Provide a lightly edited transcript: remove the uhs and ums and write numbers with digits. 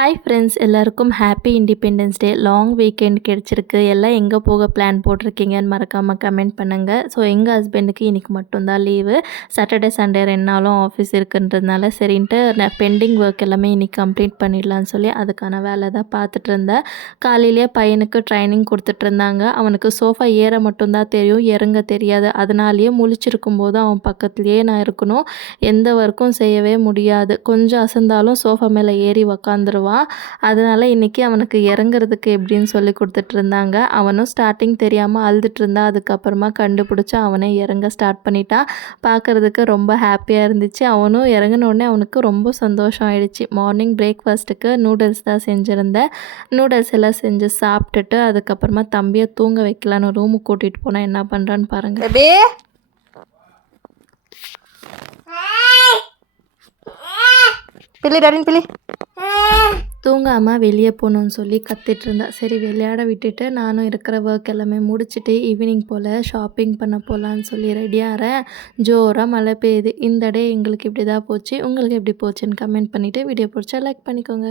Hi friends, எல்லாருக்கும் happy independence day. Long weekend கிடச்சிருக்கு. எல்லாம் எங்கே போக பிளான் போட்டிருக்கீங்கன்னு மறக்காமல் கமெண்ட் பண்ணுங்கள். ஸோ எங்கள் ஹஸ்பண்டுக்கு இன்றைக்கி மட்டும்தான் லீவு. சாட்டர்டே சண்டே 2 நாளும் ஆஃபீஸ் இருக்குன்றதுனால சரின்ட்டு நான் பெண்டிங் ஒர்க் எல்லாமே இன்றைக்கி கம்ப்ளீட் பண்ணிடலான்னு சொல்லி அதுக்கான வேலை தான் பார்த்துட்டு இருந்தேன். காலையிலேயே பையனுக்கு ட்ரைனிங் கொடுத்துட்ருந்தாங்க. அவனுக்கு சோஃபா ஏற மட்டும்தான் தெரியும், இறங்க தெரியாது. அதனாலேயே முழிச்சிருக்கும் போது அவன் பக்கத்துலேயே நான் இருக்கணும். எந்த ஒர்க்கும் செய்யவே முடியாது. கொஞ்சம் அசந்தாலும் சோஃபா மேலே ஏறி உக்காந்துருவான். அதனால் இன்றைக்கி அவனுக்கு இறங்குறதுக்கு எப்படின்னு சொல்லி கொடுத்துட்ருந்தாங்க. அவனும் ஸ்டார்டிங் தெரியாமல் அழுதுட்டு இருந்தான். அதுக்கப்புறமா கண்டுபிடிச்சி அவனே இறங்க ஸ்டார்ட் பண்ணிட்டான். பார்க்குறதுக்கு ரொம்ப ஹாப்பியாக இருந்துச்சு. அவனும் இறங்கினோடனே அவனுக்கு ரொம்ப சந்தோஷம் ஆயிடுச்சு. மார்னிங் பிரேக்ஃபாஸ்ட்டுக்கு நூடுல்ஸ் தான் செஞ்சுருந்தேன். நூடுல்ஸ் எல்லாம் செஞ்சு சாப்பிட்டுட்டு அதுக்கப்புறமா தம்பியை தூங்க வைக்கலான்னு ரூமுக்கு கூட்டிகிட்டு போனால் என்ன பண்ணுறான்னு பாருங்கள். பிள்ளை டாடின் பிள்ளை தூங்காமல் வெளியே போகணுன்னு சொல்லி கத்திட்டு இருந்தா. சரி விளையாட விட்டுட்டு நானும் இருக்கிற ஒர்க் எல்லாமே முடிச்சுட்டு ஈவினிங் போல் ஷாப்பிங் பண்ண போகலான்னு சொல்லி ரெடியாகிறேன். ஜோராக மழை பெய்யுது. இந்த டே எங்களுக்கு இப்படி தான் போச்சு. உங்களுக்கு எப்படி போச்சுன்னு கமெண்ட் பண்ணிவிட்டு வீடியோ பிடிச்சா லைக் பண்ணிக்கோங்க.